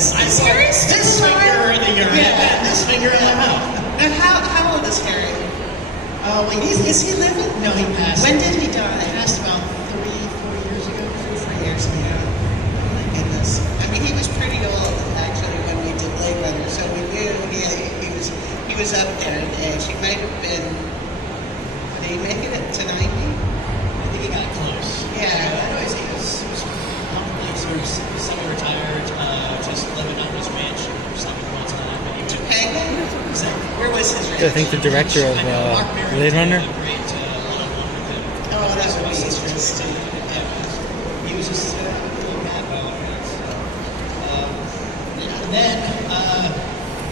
This finger in the urine, and this finger in my mouth. Now, how old is Harry? Well, Is he living? no, he passed. When did he die? He passed about 3-4 years ago. 3-4 years ago. Oh my goodness. I mean, he was pretty old actually when we did Blade Runner, so we knew he was up there in age. He might have been. Did he make it to 90? I think he got close. Yeah. I know he was probably sort of semi-retired, just living on his ranch or something all the time. But he was Topanga? exactly. Where was his ranch? I think the director of Blade Runner. Oh, that would be interesting. He was just a little mad about it. And then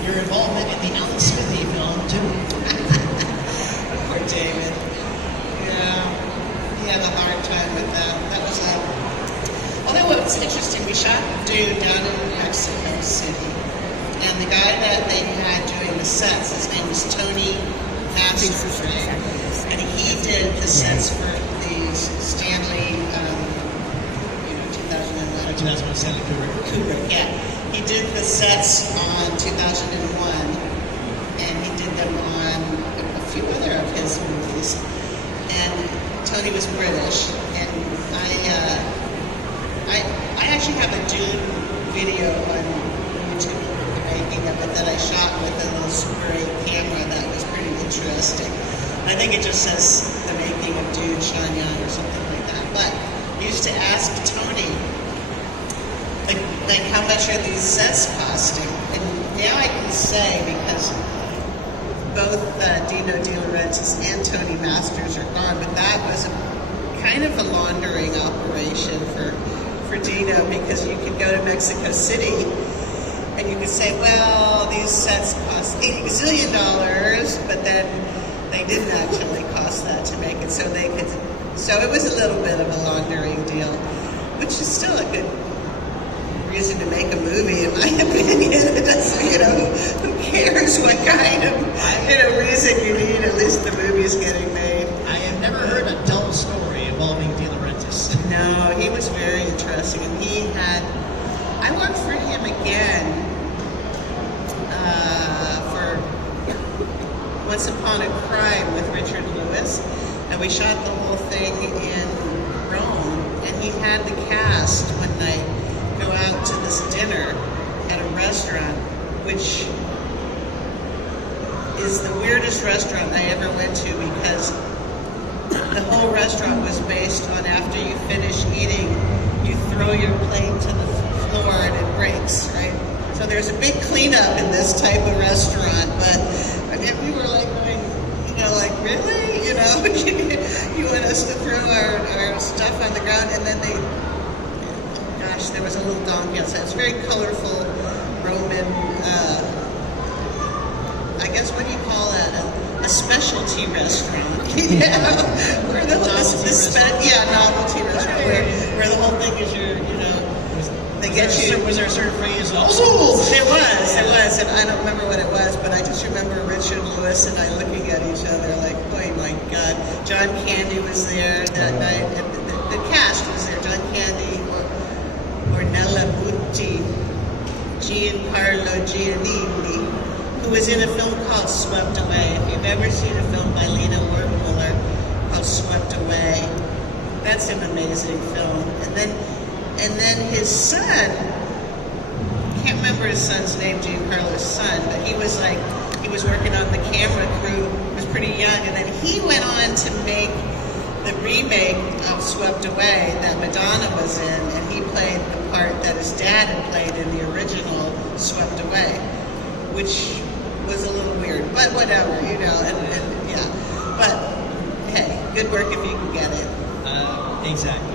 your involvement in the Alan Smithy film, Dune. Poor David. Yeah, he had a hard time with that. That was although what's interesting, we shot Dune down in Mexico City, and the guy that they had doing the sets, his name was Tony Master, and he did the sets for the Stanley, 2011. 2001 Stanley Kubrick, yeah. He did the sets on 2001, and he did them on a few other of his movies. And Tony was British, and I actually have a Dune video on YouTube, the making of it, that I shot with a little Super 8 camera that was pretty interesting. I think it just says the making of Dune Shanyan or something like that. But I used to ask Tony, like how much are these sets costing? And now I can say, because both Dino De Laurentiis and Tony Masters are gone, but that was kind of a laundering operation for Dino, because you could go to Mexico City and you could say, well, these sets cost $80 gazillion, but then they didn't actually cost that to make it, so it was a little bit of a laundering deal, which is still a good reason to make a movie, in my opinion. It doesn't, who cares what kind of reason you need? At least the movie's getting made. I have never heard a dull story involving De Laurentiis. No, he was very interesting, and I worked for him again for Once Upon a Crime with Richard Lewis, and we shot the whole thing in Rome, and he had the cast one night go out to this dinner at a restaurant, which is the weirdest restaurant I ever went to, because the whole restaurant was based on, after you finish eating, you throw your plate to the floor and it breaks, right? So there's a big cleanup in this type of restaurant, but we were like going, really? You want us to throw our stuff on the ground? And then there was a little donkey outside. It's very colorful Roman, I guess, what do you call that? A specialty restaurant. Where the novelty restaurant, where the whole thing is they get you. Was there a certain phrase? There was, and I don't remember what it was, but I just remember Richard Lewis and I looking at each other like, oh my God. John Candy was there that night, and the cast was there. John Candy, Ornella Muti, Giancarlo Giannini, who was in a film called Swept Away. If you've ever seen a film by Lena Wertmuller called Swept Away, that's an amazing film. And then his son, I can't remember his son's name, Giancarlo's son, but he was working on the camera crew, he was pretty young, and then he went on to make the remake of Swept Away that Madonna was in, and he played the part that his dad had played in the original Swept Away, which was a little weird, but whatever, and yeah. But hey, good work if you can get it. Exactly.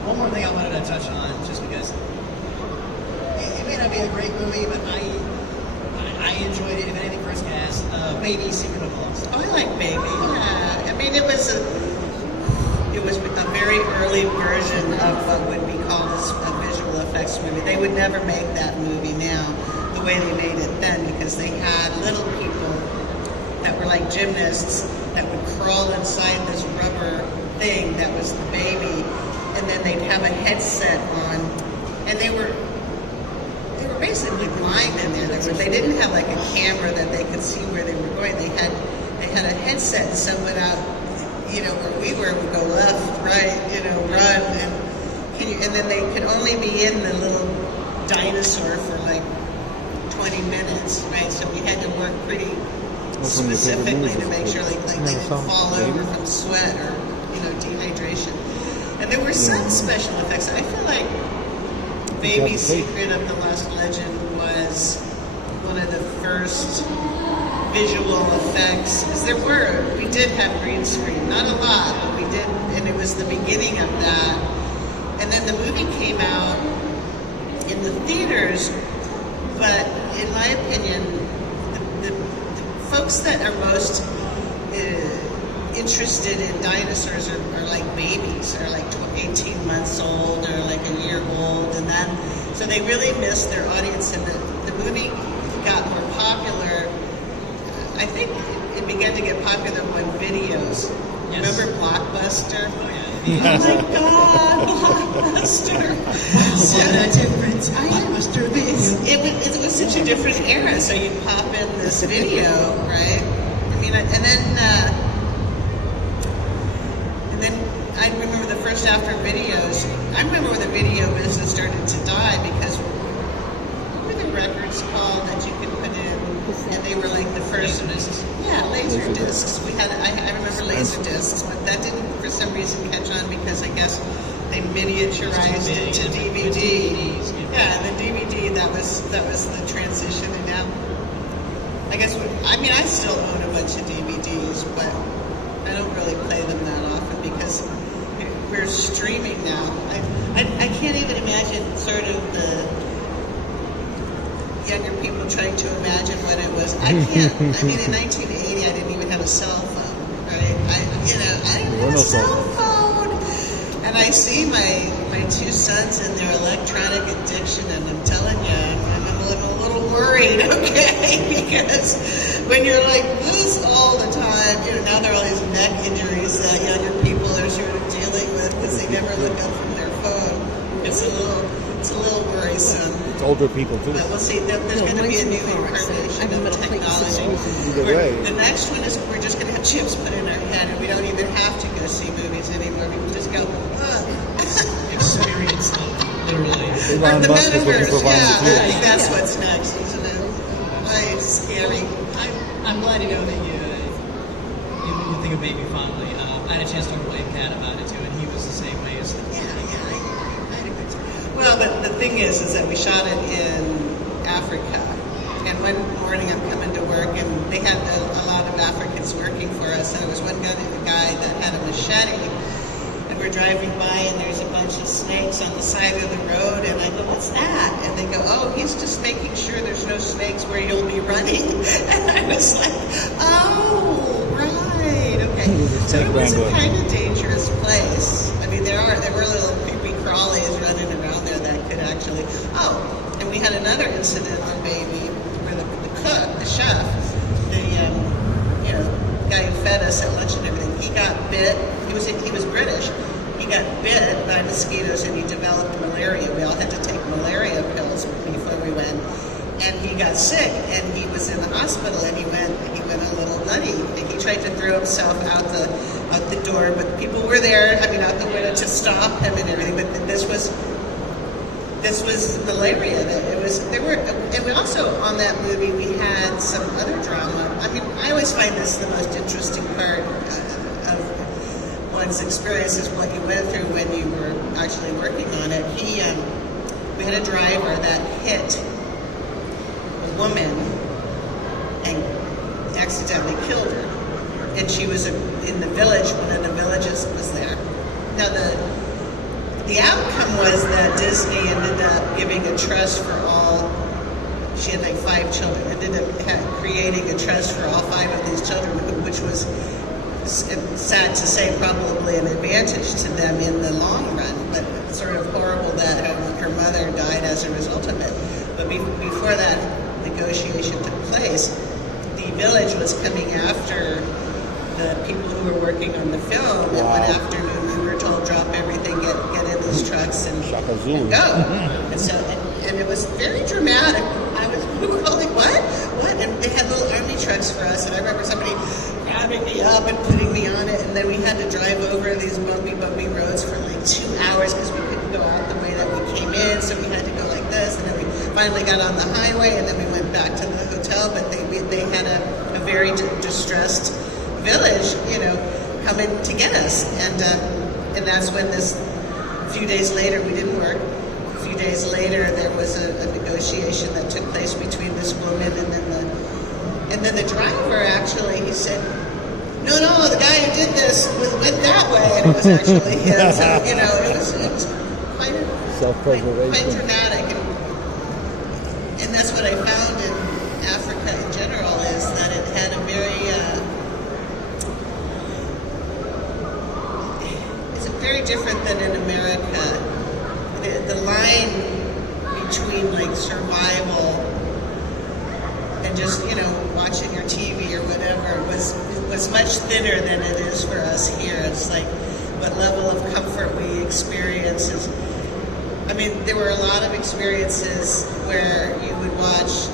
One more thing I wanted to touch on, just because it may not be a great movie, but I enjoyed it. If anything, first cast, Baby Secret of Lost. Oh, I like Baby. Yeah, I mean it was a very early version of what would be called a visual effects movie. They would never make that movie now the way they made it then, because they had little people that were like gymnasts that would crawl inside this rubber thing that was the baby, and then they'd have a headset on, and they were relatively blind in there. They didn't have like a camera that they could see where they were going. They had a headset, and someone out, where we were would go left, right, run, and then they could only be in the little dinosaur for like 20 minutes, right? So we had to work pretty specifically to make sure like they didn't fall over from sweat or dehydration. And there were some special effects. I feel like Baby Secret of the Lost Legend was one of the first visual effects. Because we did have green screen, not a lot, but we did, and it was the beginning of that. And then the movie came out in the theaters, but in my opinion, the folks that are most interested in dinosaurs are like babies, are like 18 months old or like a year old, and then so they really missed their audience, and the movie got more popular. I think it began to get popular when videos. Yes. Remember Blockbuster? Oh, yeah. Oh my God, Blockbuster! What a different Blockbuster video. It was such a different era. So you'd pop in this video, right? I mean, and then I remember the first after videos. I remember when the video business started to die because what were the records called that you could put in? And they were like the first. Yeah, laser discs. I remember laser discs, but that didn't for some reason catch on because I guess they miniaturized it to DVD. Yeah, and the DVD that was the transition, and now I guess I still own a bunch of DVDs, but I don't really play them that often because we're streaming now. I can't even imagine sort of the younger people trying to imagine what it was. I can't. I mean, in 1980, I didn't even have a cell phone, right? I didn't have a cell phone. And I see my two sons and their electronic addiction, and I'm telling you, I'm a little worried, okay? Because when you're like this all the time, now there are all these neck injuries that younger people are sort of dealing with because they never look up from their phone. It's a little worrisome. It's older people too. But we'll see. There's going to be a new incarnation of technology. The next one is we're just going to have chips put in our head, and we don't even have to go see movies anymore. We can just go, experience them, literally. The metaverse, yeah. I think that's what's next, isn't it? It's scary. I'm glad to know that you think of Baby fondly. I had a chance to talk to Wayne Pat about it too, and he was the same way. I had a good time. Well, but the thing is that we shot it in Africa, and one morning I'm coming to work, and they had a lot of Africans working for us, and there was one guy that had a machete, and we're driving by, and there's a bunch of snakes on the side of the road, and I go, what's that? And they go, oh, he's just making sure there's no snakes where you'll be running. And I was like, oh, right, okay. So it was a kind of dangerous place. I mean, there were little creepy crawlies running around there that could actually, and we had another incident on Baby where the cook, the chef, the guy who fed us at lunch and everything, he got bit. He was British. He got bit by mosquitoes and he developed malaria. We all had to take malaria pills before we went. And he got sick and he was in the hospital and he went a little nutty. And he tried to throw himself out the door, but people were there, out the window to stop him and everything. But this was malaria. And we also, on that movie, we had some other drama. I always find this the most interesting part of one's experience is what you went through when you were actually working on it. We had a driver that hit a woman and accidentally killed her. And she was in the village, one of the villages was there. Now the outcome was that Disney ended up giving a trust for all, she had like 5 children, ended up creating a trust for all 5 of these children, which was, sad to say, probably an advantage to them in the long run, but sort of horrible that her mother died as a result of it. But before that negotiation took place, the village was coming after the people who were working on the film. And one afternoon, we were told, drop everything, get in these trucks and go. And it was very dramatic. We were all like, what? And they had little army trucks for us. And I remember somebody grabbing me up and putting me on it. And then we had to drive over these bumpy roads for like 2 hours because we couldn't go out the way that we came in. So we had to go like this. And then we finally got on the highway. And then we went back to the hotel. But they had a very distressed village, coming to get us. And that's when a few days later, we didn't work. A few days later, there was a negotiation that took place between this woman and then the driver. Actually, he said, "No, the guy who did this went that way," and it was actually him. So it was quite self-preservation, quite dramatic, and that's what I found in Africa in general is that it had a very very different than in America. The line between like survival and just watching your TV or whatever was much thinner than it is for us here. It's like what level of comfort we experience is. I mean, there were a lot of experiences where you would watch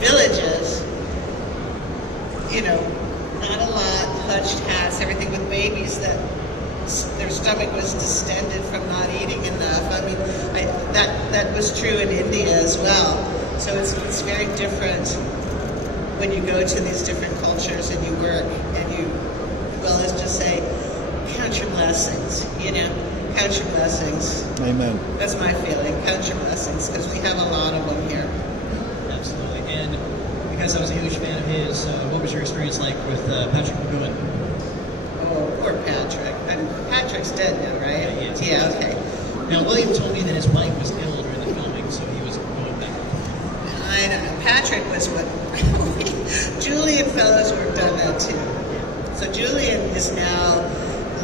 villages, not a lot, hutched hats, everything with babies that their stomach was distended from not eating enough. I mean, that was true in India as well. So it's very different when you go to these different cultures and you work and let's just say, count your blessings, count your blessings. Amen. That's my feeling, count your blessings, because we have a lot of them here. Absolutely. And because I was a huge fan of his, what was your experience like with Patrick McGowan? Oh, poor Patrick. Patrick's dead now, right? Yeah, he is. Yeah, okay. Now, William told me that his wife was ill during the filming, so he was going back. I don't know. Patrick was what... Julian Fellows worked on that, too. So Julian is now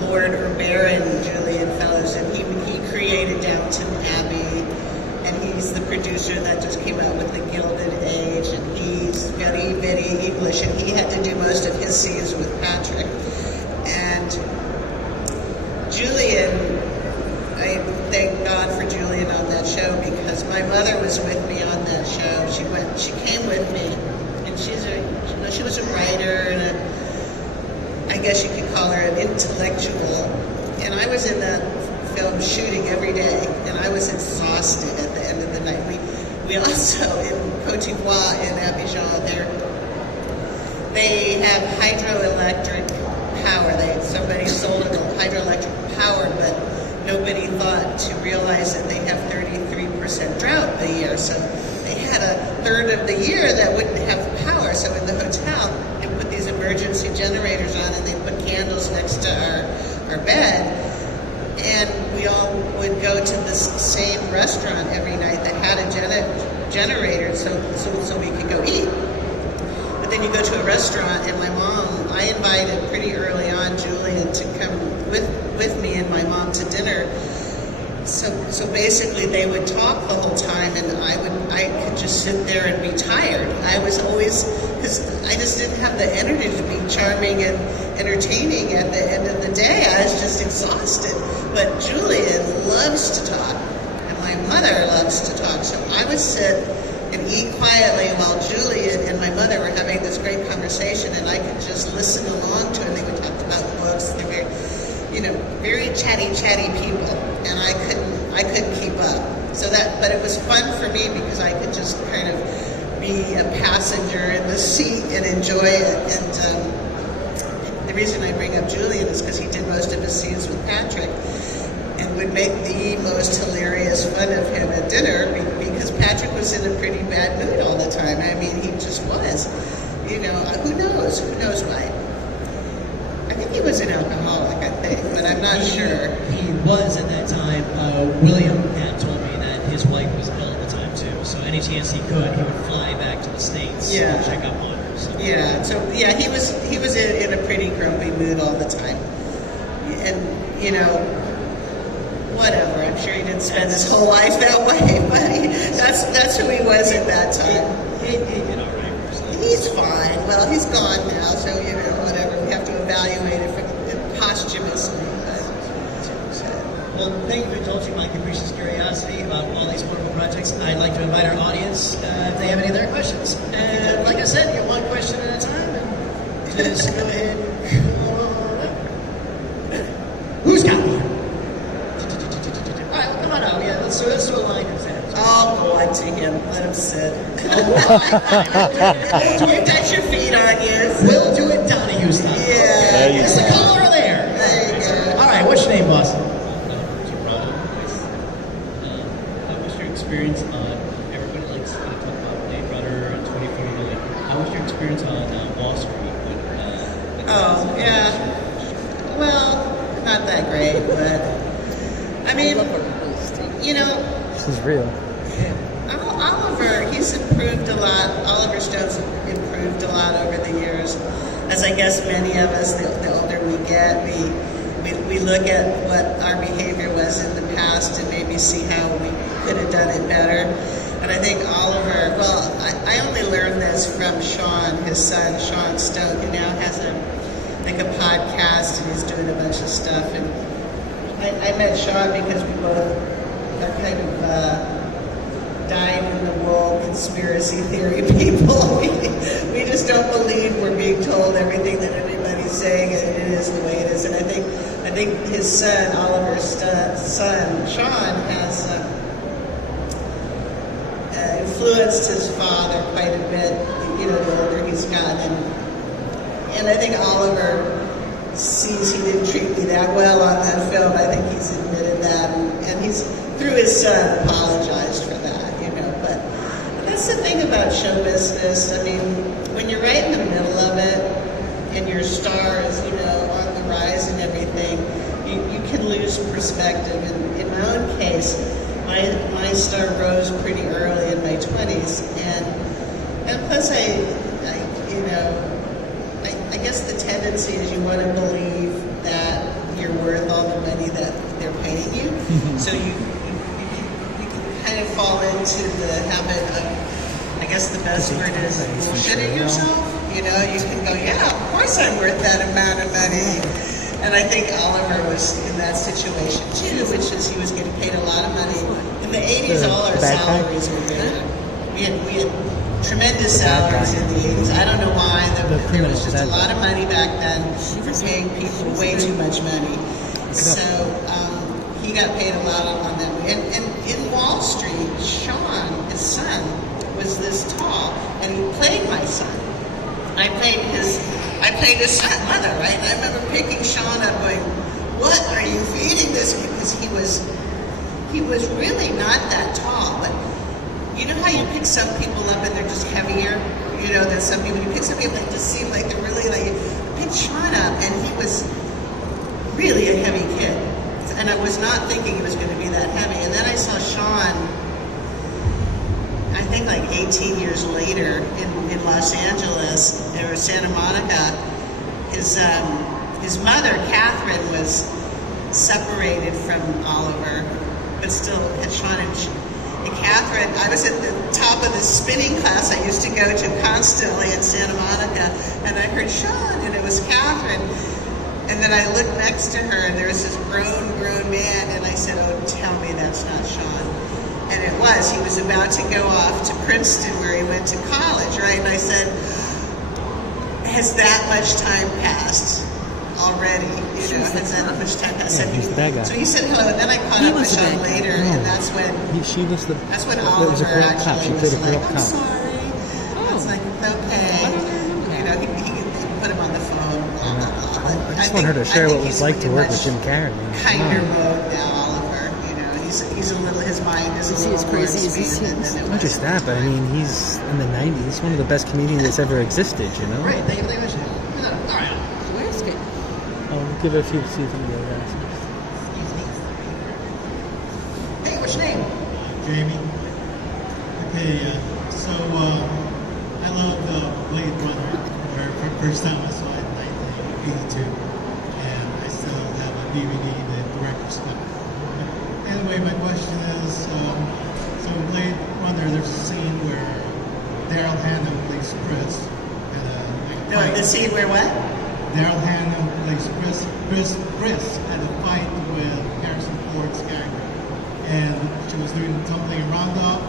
Lord or Baron Julian Fellows, and he created Downton Abbey, and he's the producer that just came out with The Gilded Age, and he's very, very English, and he had to do most of his scenes with Patrick. And Julian, I thank God for Julian on that show because my mother was with me on that show. She came with me, and she was a writer and I guess you could call her an intellectual. And I was in that film shooting every day, and I was exhausted at the end of the night. We also in Cote d'Ivoire in Abidjan they have hydroelectric power. Somebody sold it hydroelectric power, but nobody thought to realize that they have 33% drought the year. So they had a third of the year that wouldn't have power. So in the hotel, they put these emergency generators on, and they put candles next to our bed. And we all would go to this same restaurant every night that had a generator, so we could go eat. But then you go to a restaurant, and I invited pretty early on Julian to come with me and my mom to dinner. So basically they would talk the whole time, and I could just sit there and be tired. I was always, because I just didn't have the energy to be charming and entertaining at the end of the day. I was just exhausted. But Julian loves to talk, and my mother loves to talk. So I would sit and eat quietly while Julian and my mother were having this great conversation, and I could just listen along to it. They would talk about books. They're very, very chatty people, and I couldn't keep up. But it was fun for me because I could just kind of be a passenger in the seat and enjoy it. And the reason I bring up Julian is because he did most of his scenes with Patrick, and would make the most hilarious fun of him at dinner because Patrick was in a pretty bad mood all the time. I mean, he just was. Who knows? Who knows why? I think he was an alcoholic, but I'm not sure. He was at that time. William had told me that his wife was ill at the time too. So any chance he could, he would fly back to the States and check up on her. So. Yeah. So he was in a pretty grumpy mood all the time, and whatever. I'm sure he didn't spend his whole life that way, but that's who he was at that time. He did all right. He's fine. Well, he's gone now, so whatever. We have to evaluated from posthumously. Well, thank you for indulging my capricious curiosity about all these wonderful projects. I'd like to invite our audience if they have any other questions. And like I said, get one question at a time. And just go ahead and come on up. Who's got one? All right, well, come on out. Yeah, let's do a line exam. I'll go on to him. Let him sit. You got your feet on, yes. We'll do it Donahue style. Yeah. Is the caller there? There you go. All right, what's your name, boss? What's your experience on, everybody likes to talk about Blade Runner and 2049. How was your experience on Wall Street? Oh, yeah. Well, not that great, but I mean, you know, This is real. Oliver, he's improved a lot. Oliver Stone's improved a lot over the years. As I guess many of us, the older we get, we look at what our behavior was in the past and maybe see how we could have done it better. And I think Oliver, well, I only learned this from Sean, his son, Sean Stone, who now has a podcast and he's doing a bunch of stuff. And I met Sean because we both are kind of dyed-in-the-wool conspiracy theory people. We just don't believe we're being told everything that anybody's saying, and it is the way it is. And I think his son, Oliver's son, Sean, has influenced his father quite a bit. You know, the older he's gotten, and I think Oliver sees he didn't treat me that well on that film. I think he's admitted that, and he's, through his son, apologized for that, you know. But that's the thing about show business. I mean, when you're right in the middle of it, and your star is, you know, on the rise and everything, you can lose perspective. And in my own case, my star rose pretty early in my 20s, and plus I guess the tendency is you want to believe that you're worth all the money that they're paying you. So you can kind of fall into the habit of, I guess the best word is bullshitting yourself. You know, you can go, yeah, of course I'm worth that amount of money. And I think Oliver was in that situation too, which is he was getting paid a lot of money. In the 80s, all our salaries were good. We had tremendous salaries in the 80s. I don't know why. There was just a lot of money back then for paying people way too much money. So he got paid a lot on that. And in Wall Street, Sean, his son, was this tall, and he played my son. I played his son mother, right? And I remember picking Sean up going, what are you feeding this kid? Because he was really not that tall, but you know how you pick some people up and they're just heavier? You know, there's some people, you pick some people that just seem like they're really like, you pick Sean up and he was really a heavy kid. And I was not thinking he was going to be that heavy. And then I saw Sean, I think like 18 years later in Los Angeles, or Santa Monica. His mother, Catherine, was separated from Oliver, but still had Sean and Catherine. I was at the top of the spinning class I used to go to constantly in Santa Monica, and I heard Sean, and it was Catherine. And then I looked next to her, and there was this grown man, and I said, oh, tell me that's not Sean. And it was. He was about to go off to Princeton, where he went to college, right? And I said, has that much time passed already? You know, has that much time passed? Yeah, he's the bad guy. So he said hello, and then I caught up with Sean later, and that's when Oliver actually was like, I'm sorry. I was like, okay. You know, he put him on the phone. I just want her to share what it was like to work with Jim Carrey. Kinder mode now, Oliver. You know, he's a little, his mind is a little more expanded than it was. Not just that, but I mean, he's in the 90s. He's one of the best comedians that's ever existed, you know? Right, they mentioned it. All right. Where's it? I'll give it a few to see some of the other guys. Hey, what's your name? Jamie. Okay, so I love Blade Runner. First time I saw it in 1982, and I still have a DVD, the director's cut. Anyway, my question is, so Blade Runner, there's a scene where Daryl Hannah plays Chris. No, the scene where what? Daryl Hannah plays Chris had a fight with Harrison Ford's character, and she was doing tumbling around up.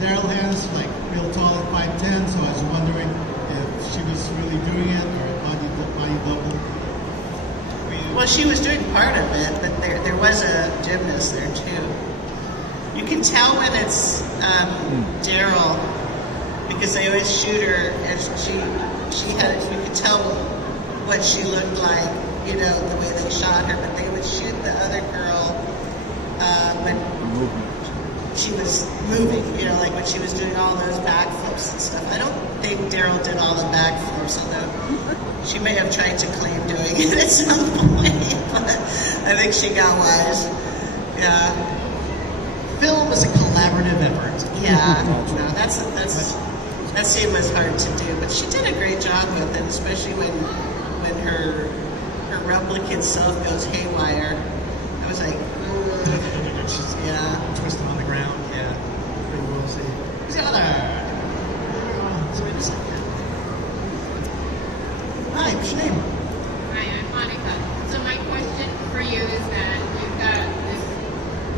Daryl Hannah's like real tall at 5'10", so I was wondering if she was really doing it or a body double. Well, she was doing part of it, but there was a gymnast there too. You can tell when it's Daryl because they always shoot her, and she had. You could tell what she looked like, you know, the way they shot her. But they would shoot the other girl when she was moving, you know, like when she was doing all those backflips and stuff. I don't think Daryl did all the backflips, although she may have tried to claim doing it at some point, but I think she got wise. Yeah. Film is a collaborative effort. Yeah. No, that scene was hard to do, but she did a great job with it, especially when her replicant self goes haywire. I was like, yeah. Twisting on the ground. Yeah. Pretty well see. Who's the other? So wait a second. Hi, what's your name? Hi, I'm Monica. So my question for you is that you've got this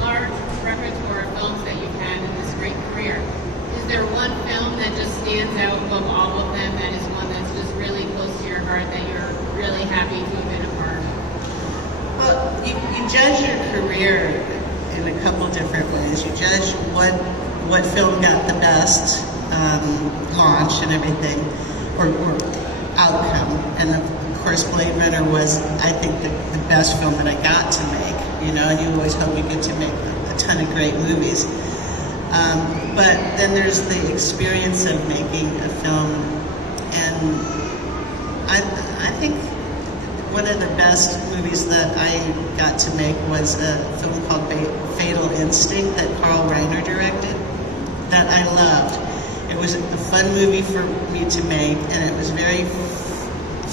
large repertoire of films that you've had in this great career. Is there one film that just stands out above all of them that is one that's just really close to your heart that you're really happy to have been a part of? Well, you judge your career in a couple different ways. You judge what film got the best launch and everything, or outcome. And of course, Blade Runner was, I think, the best film that I got to make. You know, and you always hope you get to make a ton of great movies. But then there's the experience of making a film, and I think one of the best movies that I got to make was a film called Fatal Instinct that Carl Reiner directed, that I loved. It was a fun movie for me to make, and it was very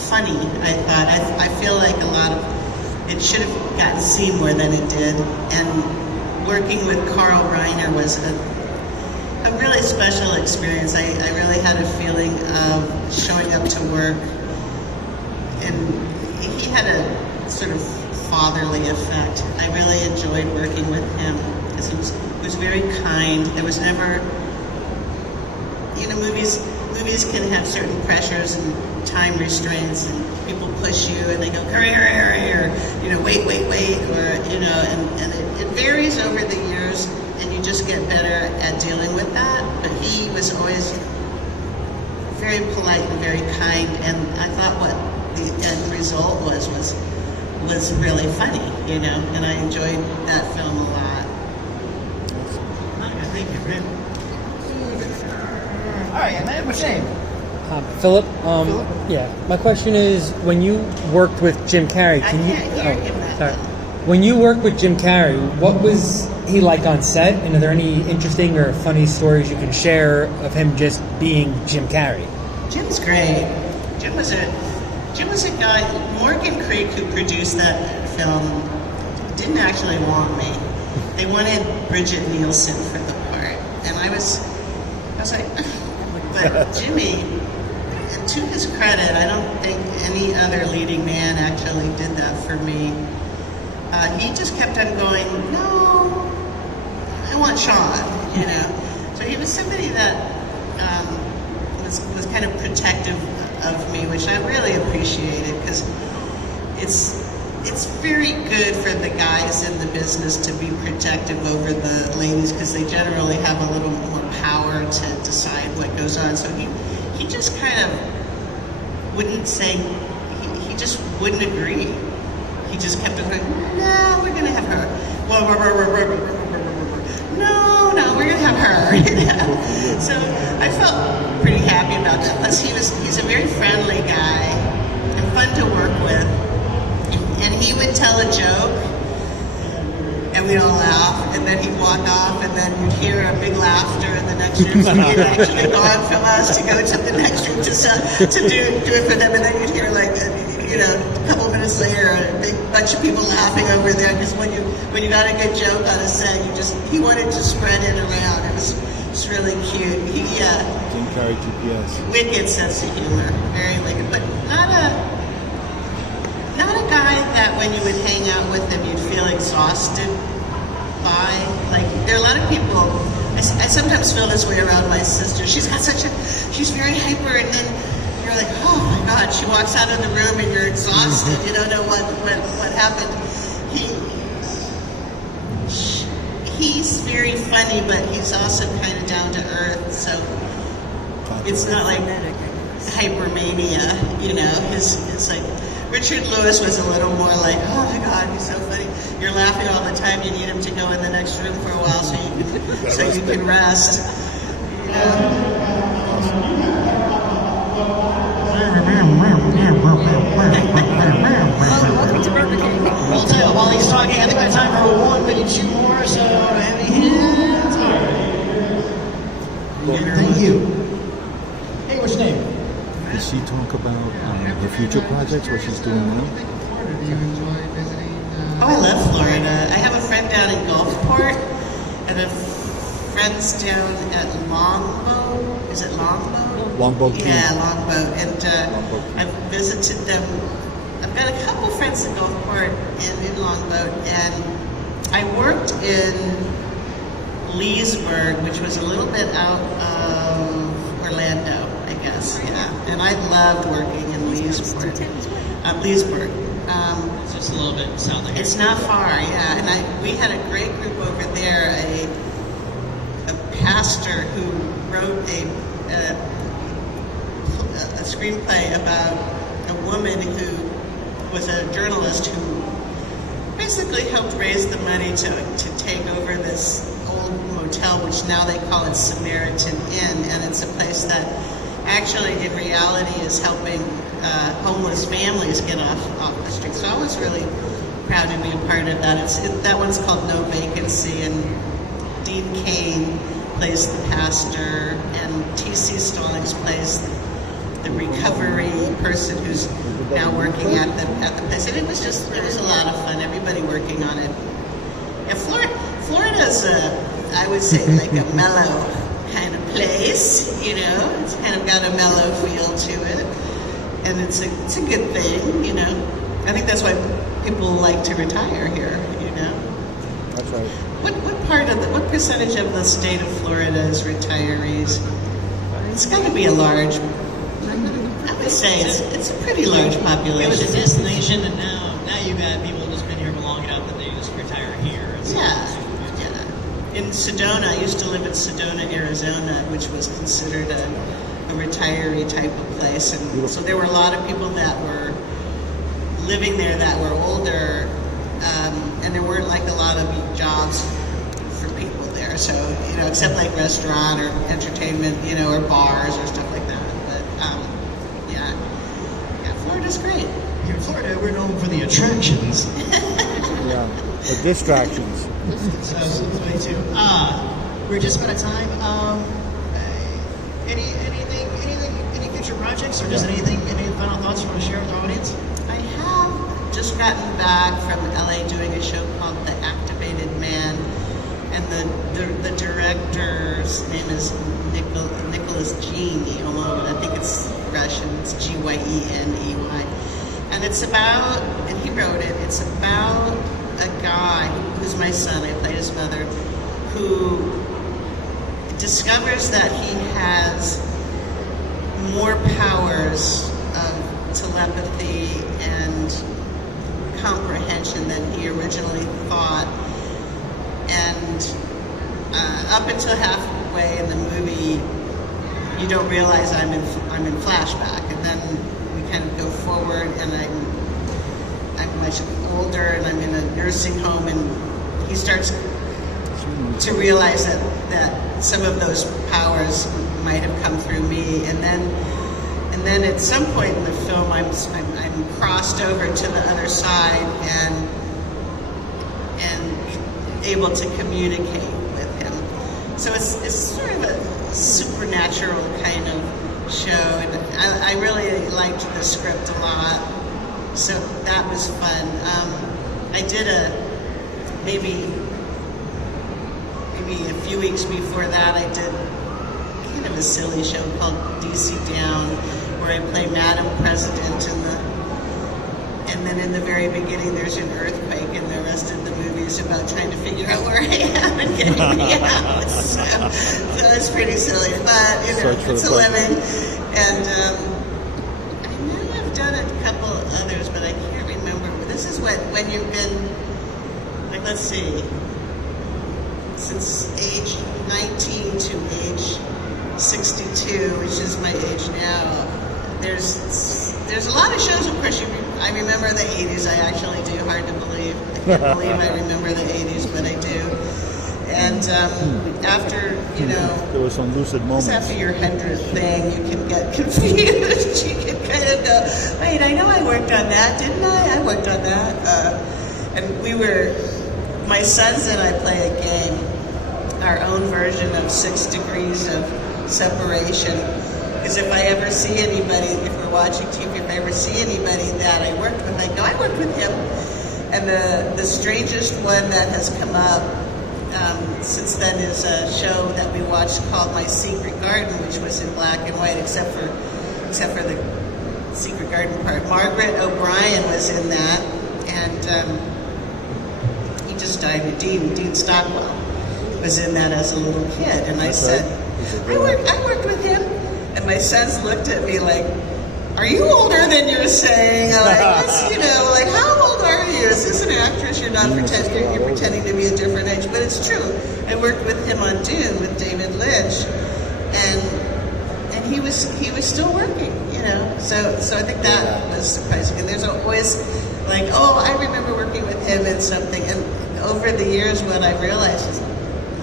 funny, I thought. I feel like a lot of it should have gotten seen more than it did, and working with Carl Reiner was a really special experience. I really had a feeling of showing up to work, and he had a sort of fatherly effect. I really enjoyed working with him because he was very kind. There was never, you know, movies can have certain pressures and time restraints, and people push you and they go, hurry, hurry, hurry, or, you know, wait, or, you know, and it varies over the years, and you just get better at dealing with that. But he was always very polite and very kind, and I thought what the end result was really funny, you know, and I enjoyed that film a lot. Thank you, Fred. All right, and then what's your name? Philip. Yeah. My question is, when you worked with Jim Carrey, I can't hear him that sorry. well. When you worked with Jim Carrey, what was he like on set? And are there any interesting or funny stories you can share of him just being Jim Carrey? Jim's great. Jim was a guy. Morgan Creek, who produced that film, didn't actually want me. They wanted Bridget Nielsen for the part, and I was like, but Jimmy, and to his credit, I don't think any other leading man actually did that for me. He just kept on going, no, I want Sean, you know. So he was somebody that was kind of protective of me, which I really appreciated, because it's very good for the guys in the business to be protective over the ladies, because they generally have a little more power to decide what goes on. So he just kind of wouldn't say, he just wouldn't agree. He just kept on going, no, we're going to have her. No, we're going to have her. You know? So I felt pretty happy about that. Plus, he's a very friendly guy and fun to work with. And he would tell a joke, and we'd all laugh, and then he'd walk off, and then you'd hear a big laughter in the next room. So he'd actually gone from us to go to the next room to do it for them, and then you'd hear like, you know, a couple minutes later, a big bunch of people laughing over there, because when you got a good joke on a set, he wanted to spread it around. It was really cute. Jim Carrey GPS. Wicked sense of humor, very wicked, but not a when you would hang out with them, you'd feel exhausted by, like, there are a lot of people, I sometimes feel this way around my sister. She's very hyper, and then you're like, oh my God, she walks out of the room and you're exhausted, you don't know what happened. He's very funny, but he's also kind of down to earth, so it's not like hypermania, you know. It's like Richard Lewis was a little more like, oh my God, he's so funny. You're laughing all the time. You need him to go in the next room for a while so you can rest. You Welcome to Burger King. I'll tell you, while he's talking, I think we have time for one, maybe two more, so do I have any hands? All right. Thank you. Hey, what's your name? Does she talk about her future projects, what she's doing now? Do you enjoy visiting? Oh, I love Florida. I have a friend down in Gulfport and a friends down at Longboat. Is it Longboat? Longboat Key. Yeah, Longboat. And I've visited them. I've got a couple friends in Gulfport and in Longboat. And I worked in Leesburg, which was a little bit out of Orlando, I guess. Yeah. And I loved working in Leesburg. Leesburg. It's just a little bit south of here. It's not far, yeah. And we had a great group over there. A pastor who wrote a screenplay about a woman who was a journalist who basically helped raise the money to take over this old motel, which now they call it Samaritan Inn, and it's a place that actually in reality is helping homeless families get off the street. So I was really proud to be a part of that. That one's called No Vacancy, and Dean Cain plays the pastor, and T.C. Stallings plays the recovery person who's now working at the place. And it was a lot of fun. Everybody working on it. Yeah, Florida's I would say like a mellow kind of place. You know, it's kind of got a mellow feel to it, and it's a good thing. You know, I think that's why people like to retire here. You know. That's right. What percentage of the state of Florida is retarees? It's got to be a large. I would say it's a pretty large population. It was a destination, and now you got people who've been here long enough that they just retire here. Yeah. In Sedona, I used to live in Sedona, Arizona, which was considered a retiree type of place, and so there were a lot of people that were living there that were older, and there weren't like a lot of jobs for people there. So except like restaurant or entertainment, or bars or stuff like that. But yeah, Florida's great. Here in Florida, we're known for the attractions. Yeah, the distractions. So, 22. We're just about out of time. Any future projects, or just any final thoughts you want to share with our audience? I have just gotten back from LA doing a show called The Activated Man, and the director's name is Nicholas Gyeney. I think it's Russian. It's Gyeney, and it's about, and he wrote it. It's about a guy who's my son. I play his mother, who discovers that he has more powers of telepathy and comprehension than he originally thought. And up until halfway in the movie, you don't realize I'm in flashback, and then we kind of go forward, and I'm much older, and I'm in a nursing home, and he starts to realize that some of those powers might have come through me, and then at some point in the film, I'm crossed over to the other side and able to communicate with him. So it's sort of a supernatural kind of show, and I really liked the script a lot. So that was fun. I did maybe a few weeks before that, I did kind of a silly show called DC Down, where I play Madam President, And then in the very beginning, there's an earthquake, and the rest of the movie is about trying to figure out where I am and getting me out. So it's pretty silly, but you know, it's a living. And I know I've done a couple others, but I can't remember. This is when you've been, like, let's see, since age 19 to age 62, which is my age now. There's a lot of shows, of course. I remember the 80s. I actually do. Hard to believe. I can't believe I remember the 80s, but I do. And after, you know, there were some lucid moments. After your 100th thing, you can get confused. You can kind of go, wait, I know I worked on that, didn't I? I worked on that. And my sons and I play a game, our own version of 6 Degrees of Separation. Because if I ever see anybody, if we're watching TV, if I ever see anybody that I worked with, I go, I worked with him. And the strangest one that has come up since then is a show that we watched called My Secret Garden, which was in black and white, except for the Secret Garden part. Margaret O'Brien was in that, and he just died. Dean Stockwell was in that as a little kid, and I said, I worked with him. And my sons looked at me like, are you older than you're saying? I'm like, what's, you know, like, how old are you? Is this an actress? You're not pretending, you're pretending to be a different age. But it's true. I worked with him on Dune with David Lynch, and he was still working, you know. So I think that was surprising. And there's always like, oh, I remember working with him in something. And over the years, what I realized is,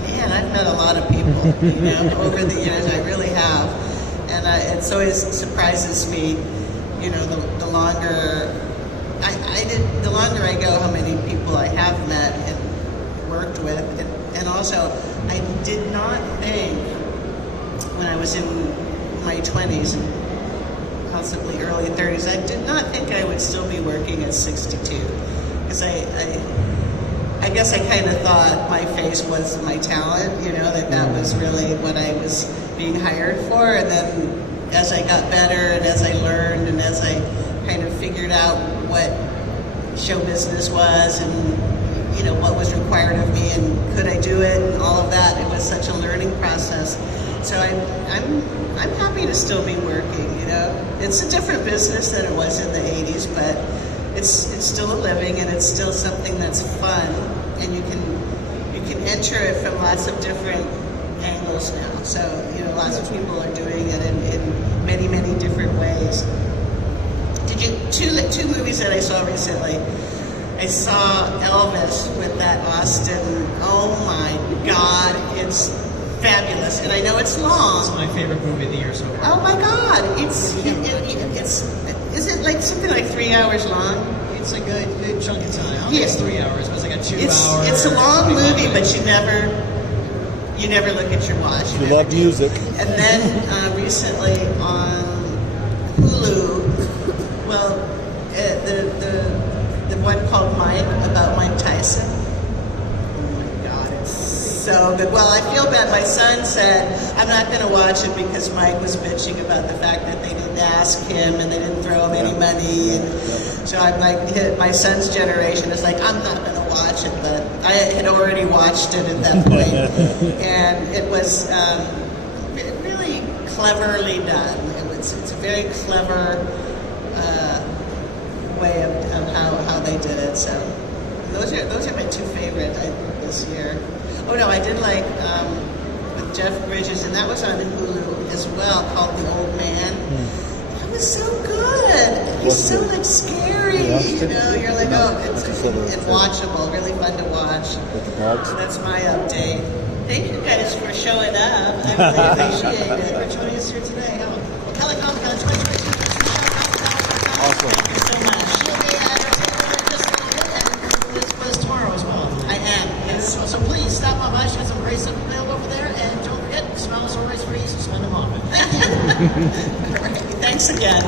man, I've met a lot of people, you know, over the years. I really have. And it always surprises me, you know, the longer I go, how many people I have met and worked with. And also, I did not think when I was in my 20s and possibly early 30s, I did not think I would still be working at 62. Because I guess I kind of thought my face was my talent, you know, that was really what I was being hired for. And then as I got better and as I learned and as I kind of figured out what show business was and, you know, what was required of me and could I do it and all of that, it was such a learning process. So I'm happy to still be working, you know. It's a different business than it was in the 80s, but it's still a living and it's still something that's fun, and you can enter it from lots of different angles now. So, you know, lots of people are doing it in many, many different ways. Did you two movies that I saw recently? I saw Elvis with that Austin. Oh my God, it's fabulous, and I know it's long. It's my favorite movie of the year so far. Oh my God, is it like something like 3 hours long? It's a good chunk of time. I don't Yeah. think it's 3 hours, but it's like a 2 hour. It's a long movie, but you never look at your watch. You love music. And then recently on Hulu, well, the one called Mike, about Mike Tyson. Oh my God, it's so good. Well, I feel bad. My son said, I'm not going to watch it because Mike was bitching about the fact that they didn't ask him and they didn't throw him any money. And so I'm like, my son's generation is like, I'm not going to watch it, but I had already watched it at that point. And it was really cleverly done. It's a very clever way of how they did it. So those are my two favorite, I think, this year. Oh no, I did like with Jeff Bridges, and that was on Hulu as well, called The Old Man. That was so good. He's so like scary, you know. You're like, oh, it's watchable, really fun to watch. So that's my update. Thank you guys for showing up. I really appreciate it. For joining us here today. Ocala Comic Con 2022. Awesome. Thank you so much. She'll be at Entertainment just a little bit, and this was tomorrow as well. I am. Yes. So please stop on by. She has some great stuff available over there, and don't forget, smiles are always free, so spend them often. Thank you. Thanks again.